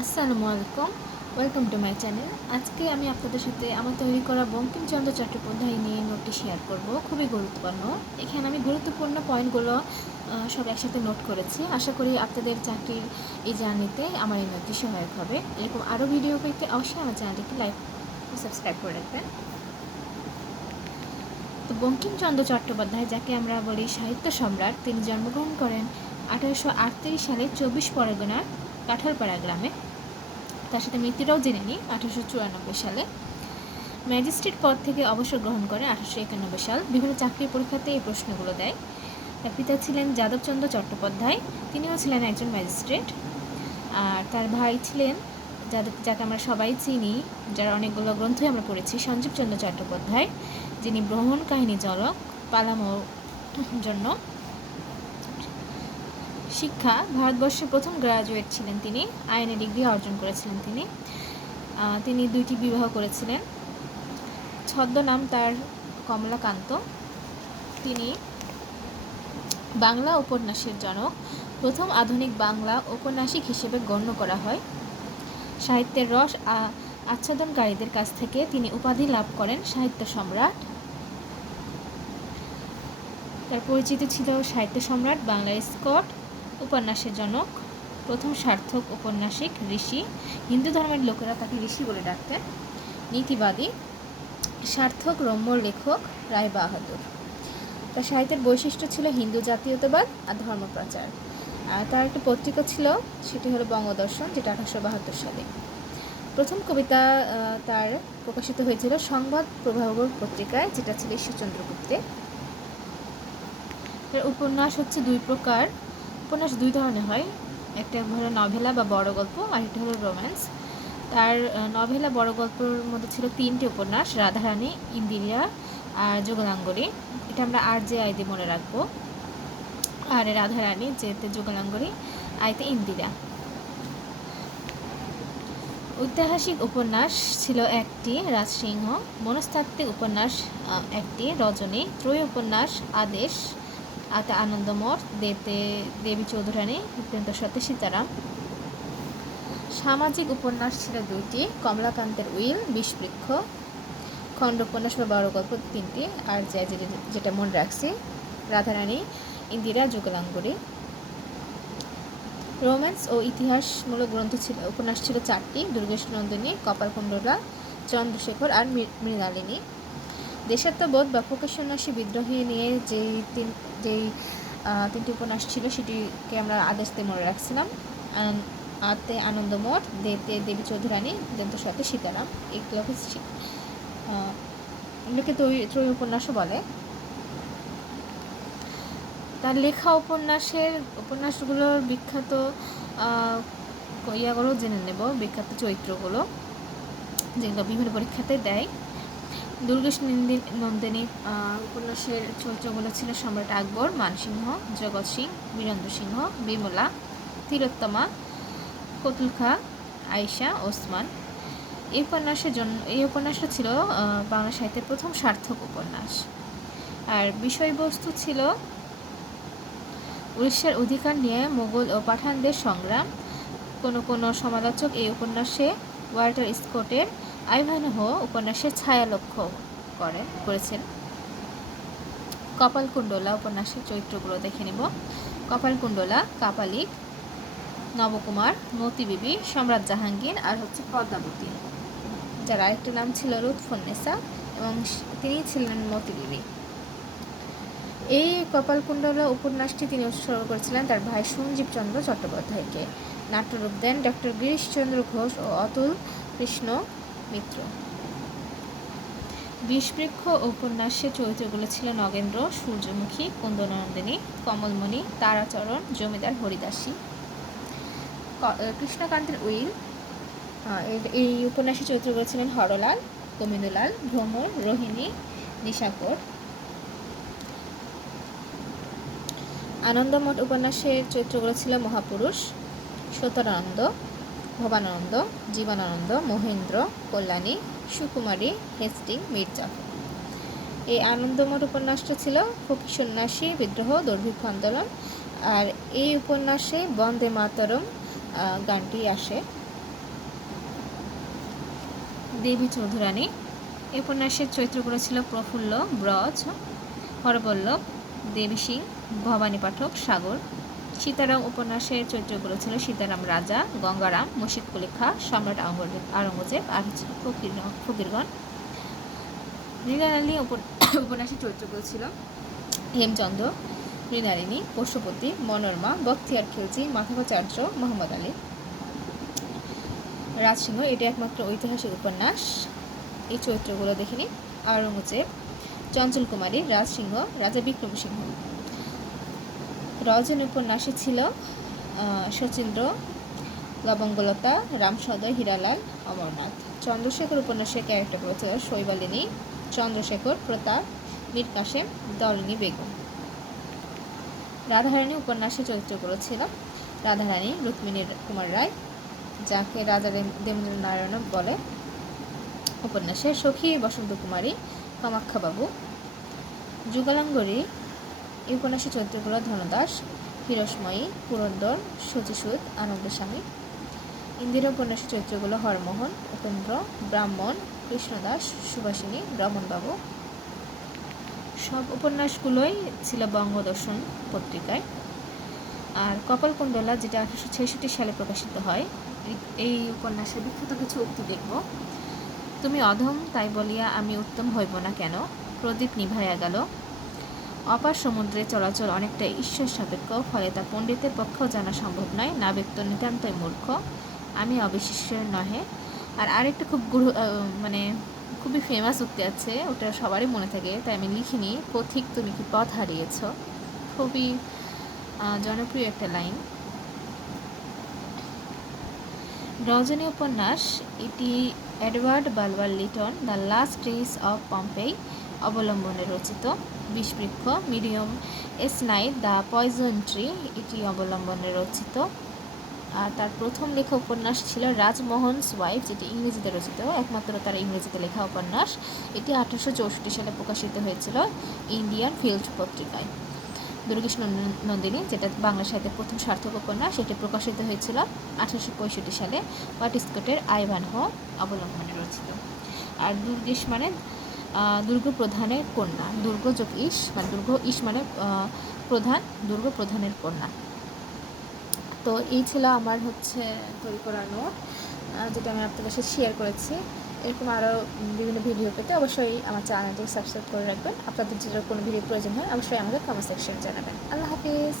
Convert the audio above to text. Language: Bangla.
আসসালামু আলাইকুম, ওয়েলকাম টু মাই চ্যানেল। আজকে আমি আপনাদের সাথে আমার তৈরি করা বঙ্কিমচন্দ্র চট্টোপাধ্যায় নিয়ে নোটটি শেয়ার করব। খুবই গুরুত্বপূর্ণ। এখানে আমি গুরুত্বপূর্ণ পয়েন্টগুলো সব একসাথে নোট করেছি। আশা করি আপনাদের চাকরির এই জার্নিতে আমার এই নোটটি সহায়ক হবে। এরকম আরও ভিডিও পেতে অবশ্যই আমার চ্যানেলটিকে লাইক ও সাবস্ক্রাইব করে রাখবেন। তো বঙ্কিমচন্দ্র চট্টোপাধ্যায়, যাকে আমরা বলি সাহিত্য সম্রাট, তিনি জন্মগ্রহণ করেন 1838 সালে 24 পরগনার কাঁঠালপাড়া গ্রামে। তার সাথে মৃত্যুটাও জেনে নিই 1894 সালে। ম্যাজিস্ট্রেট পদ থেকে অবসর গ্রহণ করে 1891 সাল। বিভিন্ন চাকরির পরীক্ষাতে এই প্রশ্নগুলো দেয়। তার পিতা ছিলেন যাদবচন্দ্র চট্টোপাধ্যায়, তিনিও ছিলেন একজন ম্যাজিস্ট্রেট। আর তার ভাই ছিলেন যাকে আমরা সবাই চিনি, যার অনেকগুলো গ্রন্থই আমরা পড়েছি, সঞ্জীবচন্দ্র চট্টোপাধ্যায়, যিনি ভ্রমণ কাহিনী জনক, পালামোর জন্য শিক্ষা, ভারতবর্ষের প্রথম গ্রাজুয়েট ছিলেন তিনি, আইনে ডিগ্রি অর্জন করেছিলেন তিনি 2টি বিবাহ করেছিলেন। ছদ্মনাম তার কমলাকান্ত। তিনি বাংলা উপন্যাসের জনক, প্রথম আধুনিক বাংলা ঔপন্যাসিক হিসেবে গণ্য করা হয়। সাহিত্যের রস আচ্ছাদনকারীদের কাছ থেকে তিনি উপাধি লাভ করেন সাহিত্য সম্রাট। তার পরিচিতি ছিল সাহিত্য সম্রাট, বাংলার স্কট, উপন্যাসের জনক, প্রথম সার্থক ঔপন্যাসিক, ঋষি। হিন্দু ধর্মের লোকেরা তাকে ঋষি বলে ডাকতেন। নীতিবাদী, সার্থক, রম্য লেখক, রায় বাহাদুর। তার সাহিত্যের বৈশিষ্ট্য ছিল হিন্দু জাতীয়তাবাদ আর ধর্মপ্রচার। তার একটা পত্রিকা ছিল, সেটি হলো বঙ্গদর্শন, যেটা 1872 সালে। প্রথম কবিতা তার প্রকাশিত হয়েছিল সংবাদ প্রভাবক পত্রিকায়, যেটা ছিল ঈশ্বরচন্দ্র গুপ্তের। তার উপন্যাস হচ্ছে 2 প্রকার। উপন্যাস 2 ধরনের হয়, একটা হলো নভেলা বা বড় গল্প, আর একটা হলো রোম্যান্স। তার নভেলা বড় গল্পের মধ্যে ছিল 3টি উপন্যাস, রাধারানী, ইন্দিরা আর যুগলাঙ্গরী। এটা আমরা আর যে আইতে মনে রাখবো। আর রাধারানী, যেতে যুগলাঙ্গরী, আইতে ইন্দিরা। ঐতিহাসিক উপন্যাস ছিল 1টি, রাজসিংহ। মনস্তাত্ত্বিক উপন্যাস 1টি, রজনী। ত্রয়ী উপন্যাস আদেশ, আতে আনন্দমঠ, দেতে দেবী চৌধুরানী, উপেন্দ্র সত্যে সীতারাম। সামাজিক উপন্যাস ছিল 2টি, কমলাকান্তের উইল, বিষবৃক্ষ। খণ্ড উপন্যাস বা বড় গল্প 3টি, আর যেটা মনে রাখছি, রাধারানী, ইন্দিরা, যুগলাঙ্গরী। রোম্যান্স ও ইতিহাসমূলক গ্রন্থ ছিল, উপন্যাস ছিল 4টি, দুর্গেশ নন্দিনী, কপালকুণ্ডলা, চন্দ্রশেখর আর মৃণালিনী। দেশাত্মবোধ বা ফকির সন্ন্যাসী বিদ্রোহী নিয়ে যেই 3টি উপন্যাস ছিল, সেটিকে আমরা আদেশতে মনে রাখছিলাম। আতে আনন্দমঠ, দেতে দেবী চৌধুরানী, দেন্ত সাথে সীতারাম। এগুলোকে ত্রয়ী উপন্যাসও বলে। তার লেখা উপন্যাসগুলোর বিখ্যাত ইয়াগুলো জেনে নেব, বিখ্যাত চরিত্রগুলো, যেগুলো বিভিন্ন পরীক্ষাতে দেয়। দুর্গেশ নন্দিনী উপন্যাসের চরিত্রগুলো ছিল সম্রাট আকবর, মানসিংহ, জগৎ সিং, বীরেন্দ্র সিংহ, বিমলা, তিলোত্তমা, কতুল খাঁ, আয়েশা, ওসমান। এই উপন্যাসটা ছিল বাংলা সাহিত্যের প্রথম সার্থক উপন্যাস। আর বিষয়বস্তু ছিল উড়িষ্যার অধিকার নিয়ে মোগল ও পাঠানদের সংগ্রাম। কোনো সমালোচক এই উপন্যাসে ওয়াল্টার স্কটের আইভানহো উপন্যাসের ছায়া লক্ষ্য করেছেন। কপালকুণ্ডলা উপন্যাসের চরিত্রগুলো দেখে নেব। কপালকুণ্ডলা, কাপালিক, নবকুমার, মতিবিবি, সম্রাট জাহাঙ্গীর, আর হচ্ছে পদ্মাবতী, যার আরেকটা নাম ছিল লুৎফুন্নেসা, এবং তিনি ছিলেন মতিবিবি। এই কপালকুণ্ডলা উপন্যাসটি তিনি উৎসর্গ করেছিলেন তার ভাই সঞ্জীবচন্দ্র চট্টোপাধ্যায়কে। নাট্যরূপ দেন ডক্টর গিরিশচন্দ্র ঘোষ ও অতুল কৃষ্ণ মিত্র। বিষবৃক্ষ উপন্যাসের চরিত্রগুলো ছিল নগেন্দ্র, সূর্যমুখী, কুন্দনন্দিনী, কমলমণি, তারাচরণ, জমিদার হরিদাসী। কৃষ্ণকান্তের উইল, এই উপন্যাসের চরিত্রগুলো ছিলেন হরলাল, গোবিন্দলাল, ভ্রমর, রোহিণী, নিশাকর। আনন্দমঠ উপন্যাসের চরিত্রগুলো ছিল মহাপুরুষ, সত্যানন্দ, ভবানন্দ, জীবনানন্দ, মহেন্দ্র, কল্যাণী, সুকুমারী, হেস্টিং, মির্জাফর। এই আনন্দমঠ উপন্যাসটা ছিল ফকির সন্ন্যাসী বিদ্রোহ, দুর্ভিক্ষ আন্দোলন। আর এই উপন্যাসে বন্দে মাতরম গানটি আসে। দেবী চৌধুরানী। এই উপন্যাসের চরিত্রগুলো ছিল প্রফুল্ল, ব্রজ, হরবল্লভ, দেবী সিং, ভবানী পাঠক, সাগর। সীতারাম উপন্যাসের চরিত্রগুলো ছিল সীতারাম রাজা, গঙ্গারাম, মুর্শিদ কুলি খাঁ, সম্রাট আওরঙ্গজেব আর হচ্ছে ফকিরগণ। মৃণালিনী উপন্যাসের চরিত্রগুলো ছিল হেমচন্দ্র, মৃণালিনী, পশুপতি, মনোরমা, বখতিয়ার খিলজি, মাধবাচার্য, মোহাম্মদ আলী। রাজসিংহ এটি একমাত্র ঐতিহাসিক উপন্যাস। এই চরিত্রগুলো দেখে নিন। আওরঙ্গজেব, চঞ্চল কুমারী, রাজসিংহ, রাজা বিক্রম সিংহ। রজনী উপন্যাসে ছিল শচীন্দ্র, লবঙ্গলতা, রামসদয়, হীরালাল, অমরনাথ। চন্দ্রশেখর উপন্যাসের ক্যারেক্টারগুলো ছিল শৈবালিনী, চন্দ্রশেখর, প্রতাপ, মীর কাসেম, দলিনী বেগম। রাধারানী উপন্যাসের চরিত্রগুলো ছিল রাধারানী রুক্মিণী কুমার রায়, যাকে রাজা দেবেন্দ্র নারায়ণ বলে। উপন্যাসে সখী বসন্ত কুমারী, কামাখ্যাবাবু। যুগলাঙ্গরী এই উপন্যাসের চরিত্রগুলো ধনদাস, হিরসময়ী, পুরন্দর, শচীসূদ, আনন্দস্বামী। ইন্দিরা উপন্যাসের চরিত্রগুলো হরমোহন, উপেন্দ্র, ব্রাহ্মণ, কৃষ্ণদাস, সুভাষিনী, ব্রাহ্মণবাবু। সব উপন্যাসগুলোই ছিল বঙ্গদর্শন পত্রিকায়। আর কপালকুণ্ডলা, যেটা 1866 সালে প্রকাশিত হয়, এই উপন্যাসের বিখ্যাত কিছু উক্তি দেখব। তুমি অধম, তাই বলিয়া আমি উত্তম হইব না কেন? প্রদীপ নিভাইয়া গেল। অপার সমুদ্রে চলাচল অনেকটা ঈশ্বর সাপেক্ষ, ফলে তা পণ্ডিতের পক্ষেও জানা সম্ভব নয়। নাবিক তো নিতান্তই মূর্খ, আমি অবিশ্বাস্য নহে। আর আরেকটা খুব খুবই ফেমাস উক্তি আছে, ওটা সবারই মনে থাকে, তাই আমি লিখিনি। পথিক তুমি কি পথ হারিয়েছ, খুবই জনপ্রিয় একটা লাইন। রজনী উপন্যাস এটি Edward Bulwer Lytton the last days of Pompeii অবলম্বনে রচিত। বিষবৃক্ষ মিডিয়াম এস নাইট দ্য পয়জন ট্রি এটি অবলম্বনে রচিত। আর তার প্রথম লেখা উপন্যাস ছিল রাজমোহনস ওয়াইফ, যেটি ইংরেজিতে রচিত, একমাত্র তার ইংরেজিতে লেখা উপন্যাস। এটি 1864 সালে প্রকাশিত হয়েছিল ইন্ডিয়ান ফিল্ড পত্রিকায়। দুর্গেশ নন্দিনী, যেটা বাংলা সাহিত্যের প্রথম সার্থক উপন্যাস, এটি প্রকাশিত হয়েছিল 1865 সালে ওয়াটস্কটের আইভানহো অবলম্বনে রচিত। আর দুর্গেশ মানে দুর্গ প্রধানের কন্যা, দুর্গ যোগ ইস মানে দুর্গ ইস মানে প্রধান, দুর্গ প্রধানের কন্যা। তো এই ছিল আমার তৈরি করা নোট, যেটা আমি আপনাদের সাথে শেয়ার করেছি। এরকম আরও বিভিন্ন ভিডিও পেতে অবশ্যই আমার চ্যানেলটি সাবস্ক্রাইব করে রাখবেন। আপনাদের যদি কোনো ভিডিও প্রয়োজন হয় অবশ্যই আমাদের কমেন্ট সেকশনে জানাবেন। আল্লাহ হাফিজ।